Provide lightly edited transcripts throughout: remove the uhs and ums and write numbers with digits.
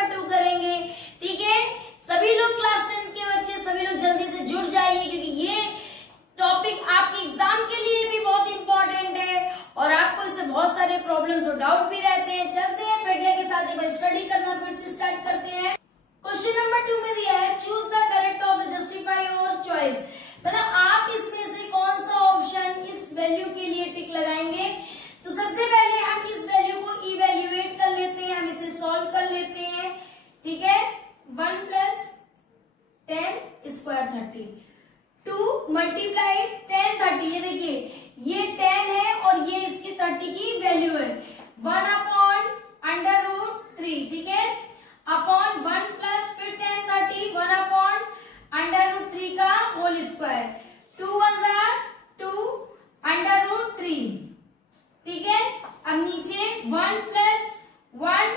Number 2 करेंगे। ठीक है, सभी लोग क्लास 10 के बच्चे सभी लोग जल्दी से जुड़ जाइए, क्योंकि ये टॉपिक आपके एग्जाम के लिए भी बहुत इंपॉर्टेंट है और आपको इससे बहुत सारे प्रॉब्लम्स और डाउट भी रहते हैं। चलते हैं प्रज्ञा के साथ एक बार स्टडी करना फिर से स्टार्ट करते हैं। क्वेश्चन नंबर 2 में दिया है choose the correct of the justify और चॉइस, मतलब आप इसमें से कौन सा ऑप्शन इस वैल्यू के लिए टिक लगाएंगे। तो सबसे पहले हम इस वैल्यू को इवेल्युएट कर लेते हैं, हम इसे सॉल्व कर लेते हैं। ठीक है, 1 + 10 स्क्वायर 30, 2 × 10 30, ये देखिए ये 10 है और ये इसकी 30 की वैल्यू है। 1/√3, ठीक है, अपॉन 1 + फिर 10 30, 1/√3 का होल स्क्वायर, 2 1 2 √3। ठीक है, अब नीचे 1 + 1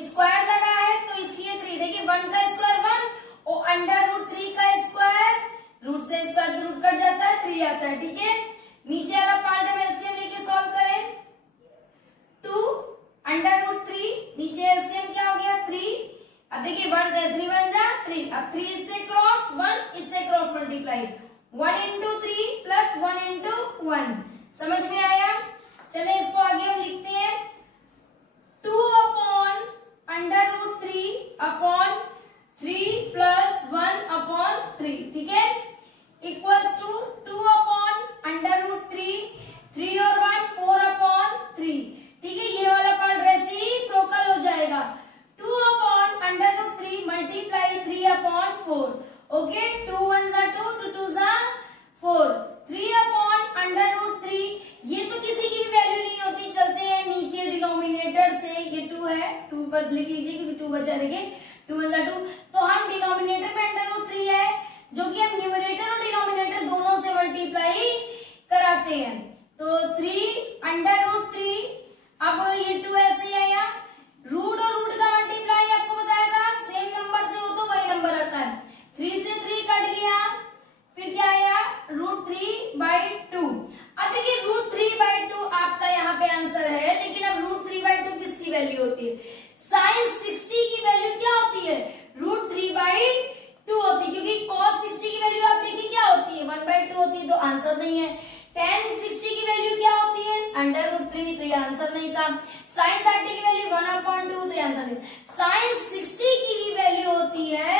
स्क्वायर लगा है तो इसलिए 3, देखिए 1 का स्क्वायर 1 और √3 का स्क्वायर, रूट से स्क्वायर से रूट कट जाता है, 3 आता है। ठीक है, नीचे वाला पार्ट हम एलसीएम लेके सॉल्व करें, 2 √3, नीचे एलसीएम क्या हो गया 3। अब देखिए 3 1 जा 3, अब 3 इससे क्रॉस 1 इससे क्रॉस मल्टीप्लाई, 1 × 3 + 1 × 1, समझ में आया। चले इसको आगे हम लिखते हैं 2/√3 अपॉन 3 + 1/3, ठीक है, इक्वल्स टू 2/√3, 3 और 1 4/3। ठीक है, ये वाला पार्ट रेसिप्रोकल हो जाएगा, 2/√3 मल्टीप्लाई 3/4। ओके, 2 1 2 2 2 4, 3/√3, ये तो किसी की भी वैल्यू नहीं होती। चलते हैं नीचे डिनोमिनेटर से, ये 2 है, 2 पर लिख लीजिए क्योंकि 2 बचा, देखिए 2 1 2, तो हम डिनोमिनेटर में √3 है जो कि हम न्यूमरेटर और डिनोमिनेटर दोनों से मल्टीप्लाई कराते हैं, तो 3/√3। अब ये 2 ऐसे ही आया, रूट और रूट का मल्टीप्लाई आपको बताया था, सेम नंबर से हो तो वही नंबर आता है, 3 से 3 कट गया, फिर क्या आया √3/2। अब देखिए √3/2 आपका यहाँ पे आंसर है, लेकिन अब √3/2 किसकी वैल्यू होती है, sin 60 की वैल्यू क्या होती है, √3/2 होती है, क्योंकि cos 60 की वैल्यू आप देखिए क्या होती है 1/2 होती है, तो आंसर नहीं है। tan 60 की वैल्यू क्या होती है √3, तो ये आंसर नहीं था। sin 30 की वैल्यू 1/2, तो ये आंसर नहीं। sin 60 की वैल्यू होती है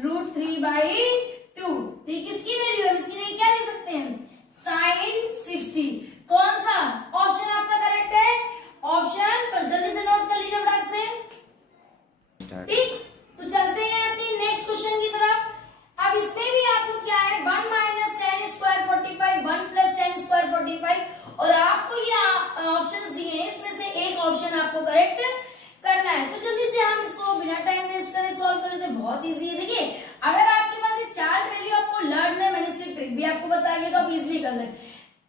√3/2, तो ये किसकी वैल्यू है, इसकी लिए क्या लिख सकते हैं sin 60। कौन सा ऑप्शन आपका करेक्ट है, ऑप्शन, बस जल्दी से नोट कर लीजिए फटाक से। ठीक, तो चलते हैं अपनी नेक्स्ट क्वेश्चन की तरफ। अब इसमें भी आपको क्या है 1 - 10 स्क्वायर 45, 1 + 10 स्क्वायर 45, और आपको ये ऑप्शंस दिए हैं, इसमें से एक ऑप्शन आपको करेक्ट करना है। तो जल्दी से हम इसको बिना टाइम वेस्ट करे सॉल्व कर लेते हैं, बहुत इजी है। देखिए अगर आपके पास ये चार्ट वैल्यू आपको लर्न है, मैंने इसकी ट्रिक भी आपको बताई है, तो आप इजिली कर लें।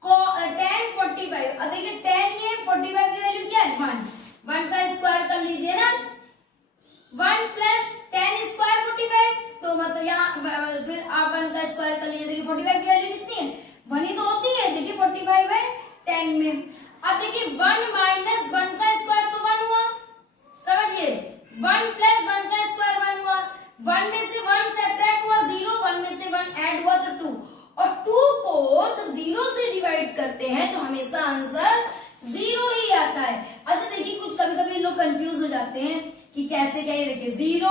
10 45, अब देखिए 10 ये 45 की वैल्यू क्या है 1 का स्क्वायर कर लीजिए ना, 1 + 10 स्क्वायर 45, तो मतलब यहाँ फिर आप 1 का स्क्वायर कर लीजिए, देखिए 45 की वैल्यू कितनी है 1 ही तो होती है, देखिए 45 है 10 में। अब देखिए 1 - 1 का स्क्वायर तो 1 हुआ, समझिए 1 + 1 का स्क्वायर 1 हुआ, 1 में से 1 सब्ट्रैक्ट हुआ 0, 1 में से 1 ऐड हुआ तो 2, और 2 को जब 0 से डिवाइड करते हैं तो हमेशा आंसर 0 ही आता है। अच्छा देखिए कुछ कभी कभी लोग कंफ्यूज हो जाते हैं कि कैसे क्या, ये देखिए 0,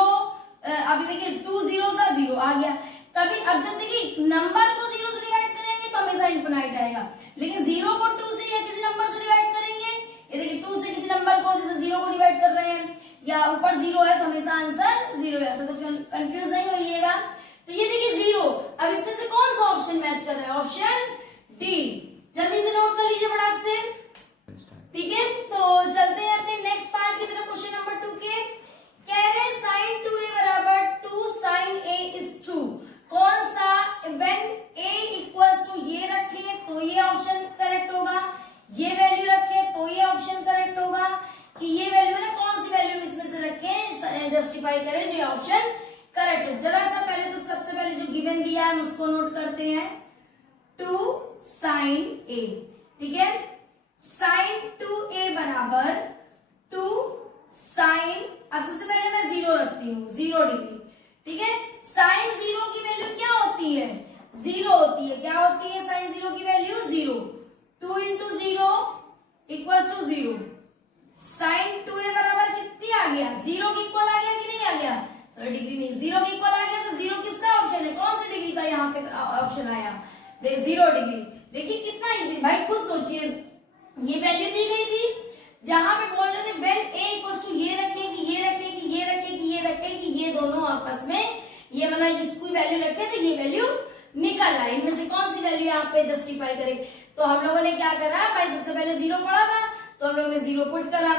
अभी देखिए 2 0 सा 0 आ गया, कभी अब जब देखिए नंबर को 0 से डिवाइड करेंगे तो हमेशा इन्फिनाइट आएगा, लेकिन 0 को 2 से या किसी नंबर से डिवाइड करेंगे, ये देखिए 2 से किसी नंबर को जैसे 0 को डिवाइड कर रहे हैं या ऊपर 0 है तो हमेशा आंसर 0 आता है, तो कंफ्यूज नहीं होइएगा। तो ये देखिए 0, अब इसमें से कौन सा ऑप्शन मैच कर रहा है, ऑप्शन डी, जल्दी से नोट कर लीजिए फटाक से। ठीक है, तो चलते हैं अपने नेक्स्ट पार्ट की तरफ, क्वेश्चन नंबर 2 के। कह रहे sin 2a = 2 sin a is true, कौन सा when a = ये रखे तो ये ऑप्शन करेक्ट होगा, ये वैल्यू रखे तो ये ऑप्शन करेक्ट होगा, कि ये वैल्यू है कौन सी वैल्यू इसमें से रखें जस्टिफाई करें जो ऑप्शन करेक्ट हो। जरा सा पहले तो सबसे पहले जो गिवन दिया है उसको नोट करते हैं, 2 sin a, ठीक है, sin 2a = 2 साइन, अब सबसे पहले मैं 0 रखती हूँ, 0 डिग्री, ठीक है। साइन 0 की वैल्यू क्या होती है, 0 होती है। क्या होती है साइन 0 की value, 0। 2 into 0 equal to 0। Sine 2a बराबर कितनी आ गया, 0 के इक्वल आ गया कि नहीं आ गया, सॉरी डिग्री नहीं, 0 के इक्वल आ गया। तो 0 किसका ऑप्शन है, कौन सी डिग्री का यहाँ पे ऑप्शन आया, 0 डिग्री। देखिए कितना इजी, भाई खुद सोचिए, ये वैल्यू दी गई थी, जहां पे बोल रहे थे वेन ए इक्वल टू ये रखें कि ये रखें कि ये रखें कि ये रखें कि ये दोनों आपस में, ये मतलब इसको वैल्यू रखे तो ये वैल्यू निकल आए, इनमें से कौन सी वैल्यू यहाँ पे जस्टिफाई करे। तो हम लोगों ने क्या करा भाई, सबसे पहले 0 पढ़ा था तो हम लोगों ने 0 पुट करा,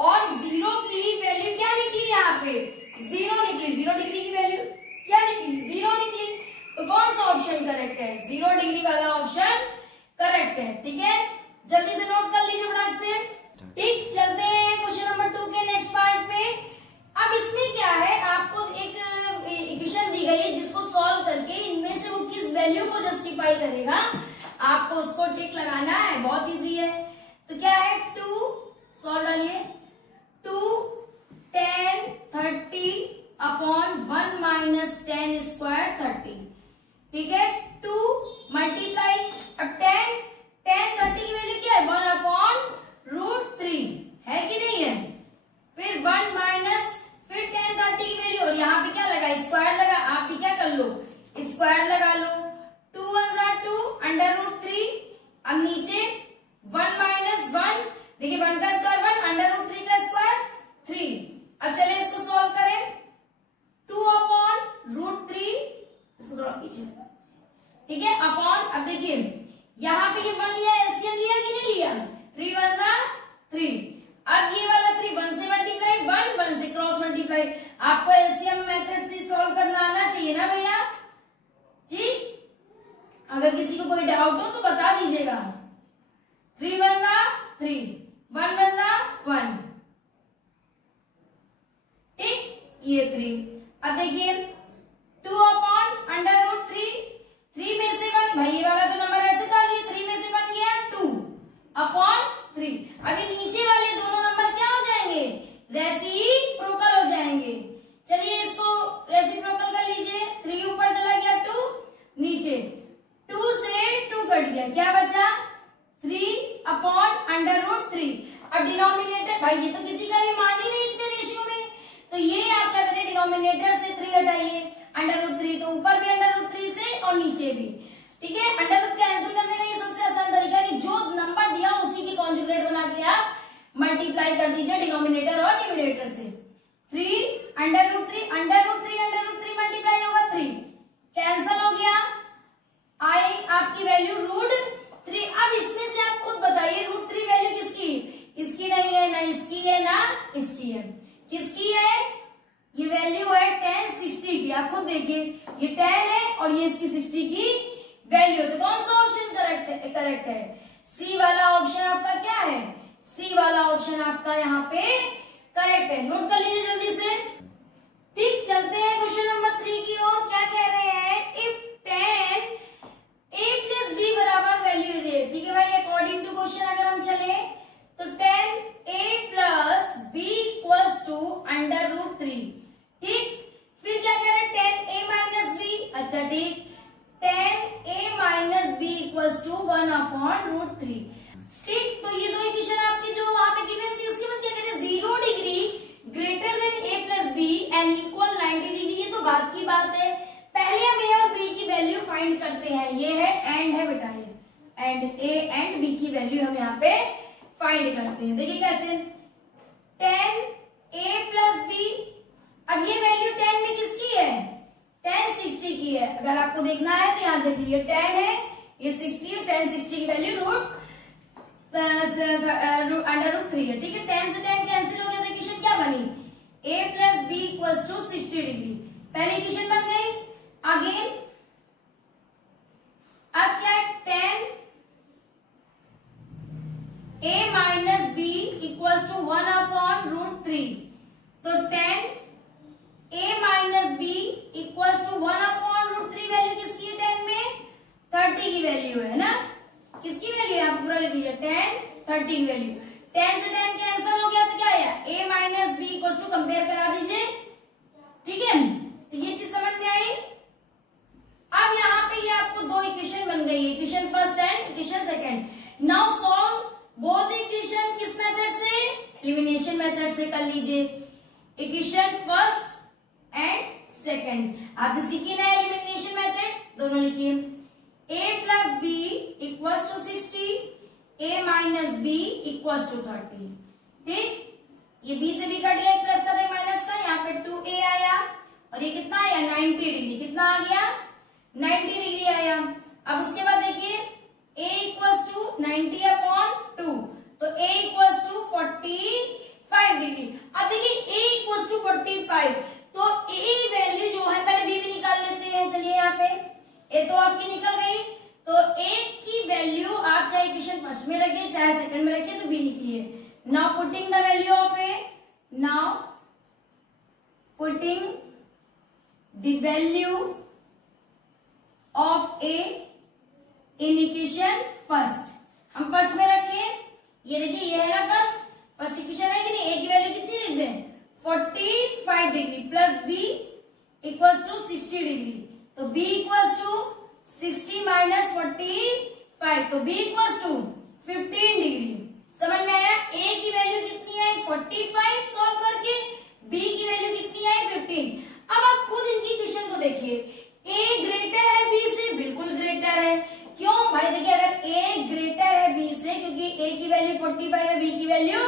और 0 की ही वैल्यू क्या निकली यहाँ पे, 0 निकली। 0 डिग्री की वैल्यू क्या निकली, 0 निकली। तो कौन सा ऑप्शन करेक्ट है, 0 डिग्री वाला ऑप्शन करेक्ट है, ठीक है। जल्दी से नोट कर लीजिए फटाक से, ठीक। चलते हैं क्वेश्चन नंबर 2 के नेक्स्ट पार्ट पे। अब इसमें क्या है, आपको एक इक्वेशन दी गई है जिसको सॉल्व करके इनमें से वो किस वैल्यू को जस्टिफाई करेगा, आपको उसको टिक लगाना है, बहुत इजी है। तो क्या है, 2 सॉल्व डालिए, 2 10 30 अपॉन 1 माइनस 10 स्क्वायर 30, ठीक है। 2 मल्टीप्लाई, अब 10 30 की वैल्यू क्या है, 1 अपॉन √3 है कि नहीं है, फिर 1 माइनस, फिर 10 30 की वैल्यू, और यहाँ पे क्या लगा, स्क्वायर लगा। आप भी क्या कर लो, स्क्वायर लगा लो, 2 1 2 √3, अब नीचे 1 माइनस 1, देखिए 1 का स्क्वायर 1, √3 का स्क्वायर 3। अब चले इसको सॉल्व करें, 2 अपॉन √3, इसको थोड़ा पीछे, ठीक है, अपॉन, अब देखिए यहाँ पे ये 1 लिया, एलसीएम लिया कि नहीं लिया, 3 1 3। अब ये वाला 3 1 से मल्टीप्लाई, 1 1 से क्रॉस मल्टीप्लाई। आपको एलसीएम मेथड से सॉल्व करना आना चाहिए ना भैया जी। अगर किसी को कोई डाउट हो तो बता दीजिएगा। 3 1 3, 1 1 1, ठीक, ये 3। अब देखिए 2 अपॉन √3, 3 में से 1, भाई ये वाला तो नंबर ऐसे डाल दिया, 3 में से 1 गया 2 अपॉन 3। अभी नीचे वाले दोनों नंबर क्या हो जाएंगे, रेसिप्रोकल हो जाएंगे। चलिए इसको रेसिप्रोकल कर लीजिए, 3 ऊपर चला गया, 2 नीचे, 2 से 2 कट गया, क्या बचा 3 अपॉन √3। अब डिनोमिनेटर, भाई ये तो किसी का भी मान ही नहीं इतने रेशियो में, तो ये आप क्या करें, डिनोमिनेटर से 3 हटाइए, √3 तो ऊपर भी √3 से और नीचे भी, ठीक है। √ कैंसिल करने का ये सबसे आसान तरीका है कि जो नंबर दिया उसी की कॉन्जुगेट बना के आप मल्टीप्लाई कर दीजिए डिनोमिनेटर और न्यूमरेटर से। 3 √3 मल्टीप्लाई होगा 3, कैंसिल हो गया, आई आपकी वैल्यू √3। अब इसमें से आप खुद बताइए √3 वैल्यू किसकी, इसकी नहीं है, ना इसकी है ना इसकी है, किसकी है, ये वैल्यू है 10 60 की। आप खुद देखिए ये 10 है और ये इसकी 60 की वैल्यू, तो कौन सा ऑप्शन करेक्ट है, सी वाला ऑप्शन आपका क्या है, सी वाला ऑप्शन आपका यहाँ पे करेक्ट है। नोट कर लीजिए जल्दी से, ठीक। चलते हैं क्वेश्चन नंबर 3 की ओर। क्या कह रहे हैं, इफ 10 a प्लस b बराबर वैल्यू दे, ठीक है भाई। अकॉर्डिंग टू क्वेश्चन अगर हम चले तो 10 a plus b equals to √3, ठीक। फिर क्या कह रहे हैं, 10 a माइनस b, अच्छा ठीक, 10 a minus b equals to 1 upon √3, ठीक। तो ये दो इक्वेशन आपकी जो वहां पे गिवन थी उसके बाद क्या करें, 0 degree greater than a plus b and equal 90 degree, ये तो बात की बात है। पहले हम a और b की वैल्यू फाइंड करते हैं, ये है एंड है बेटा, ये एंड a एंड b की वैल्यू हम यहाँ पे फाइंड करते हैं। देखिए कैसे, 10 a प्लस b, अब ये वैल्यू 10 में किसकी है, 10 60 की है। अगर आपको देखना है तो यहाँ देख लीजिए, 10 है, ये 60 है, 10 60 की वैल्यू √3 है, ठीक है। 10 से 10 कैंसिल हो गया, तो इक्वेशन क्या बनी, a plus b equals to 60 degree, पहली इक्वेशन बन गई। अगेन अब क्या है, 10 a minus b equals to 1 upon √3, तो 10 a minus b equals to 1 upon √3, value किसकी है 10 में, 30 की वैल्यू है ना, किसकी वैल्यू है, आप पूरा लिख लीजिए 10 30 की वैल्यू। 10 से 10 कैंसिल हो गया तो क्या आया, a minus B equal to, compare करा दीजिए, ठीक है। तो ये चीज समझ में आई। अब यहाँ पे ये आपको दो इक्वेशन बन गई है, equation first and equation second. Now solve both equation किस मेथड से, एलिमिनेशन मेथड से कर लीजिए, इक्वेशन फर्स्ट एंड सेकंड। आप सीखी ना एलिमिनेशन मेथड, दोनों लिखिए, a plus B equals to 60, a minus B equals to 30, ठीक। ये b से b कट गया, प्लस का था माइनस का, यहाँ पे 2a आया, और ये कितना आया 90 डिग्री, कितना आ गया 90 डिग्री आया। अब उसके बाद देखिए a इक्वल्स टू 90/2, तो a इक्वल्स टू 45 डिग्री। अब देखिए a इक्वल्स टू 45, तो a वैल्यू जो है, पहले b भी निकाल लेते हैं, चलिए यहाँ पे a तो आपकी निकल गई, तो a की वैल्यू आप चाहे इक्वेशन फर्स्ट में रखिए चाहे सेकंड में रखिए, तो b निकली है। Now putting the value of a, now putting the value of a in equation first, हम फर्स्ट में रखें, ये देखिए ये है ना फर्स्ट इक्वेशन है कि नहीं, a की वैल्यू कितनी लिख दें 45 degree, plus b equals to 60 degree, तो b इक्वल्स टू 60 माइनस 45, तो b इक्वल्स टू 15 डिग्री। समझ में आया, a की वैल्यू कितनी आई 45 सॉल्व करके, b की वैल्यू कितनी आई 15। अब आप खुद इनकी इक्वेशन को देखिए, a ग्रेटर है b से, बिल्कुल ग्रेटर है, क्यों भाई, देखिए अगर a ग्रेटर है b से, क्योंकि a की वैल्यू 45 है, b की वैल्यू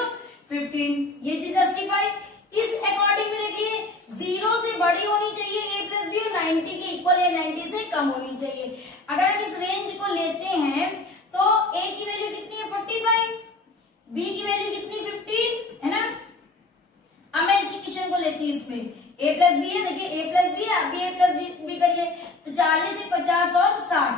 15, ये चीज जस्टिफाई। किस अकॉर्डिंग में देखिए, 0 से बड़ी होनी चाहिए a प्लस बी, और 90 के इक्वल या 90 से कम होनी चाहिए। अगर हम इस रेंज को लेते हैं तो a की वैल्यू कितनी है 45, b की वैल्यू कितनी 15 है ना। अब मैं इस इक्वेशन को लेती हूँ, इसमें a प्लस बी है, देखिए a प्लस बी है, आप भी a प्लस बी करिए, तो 40 से 50 और 60,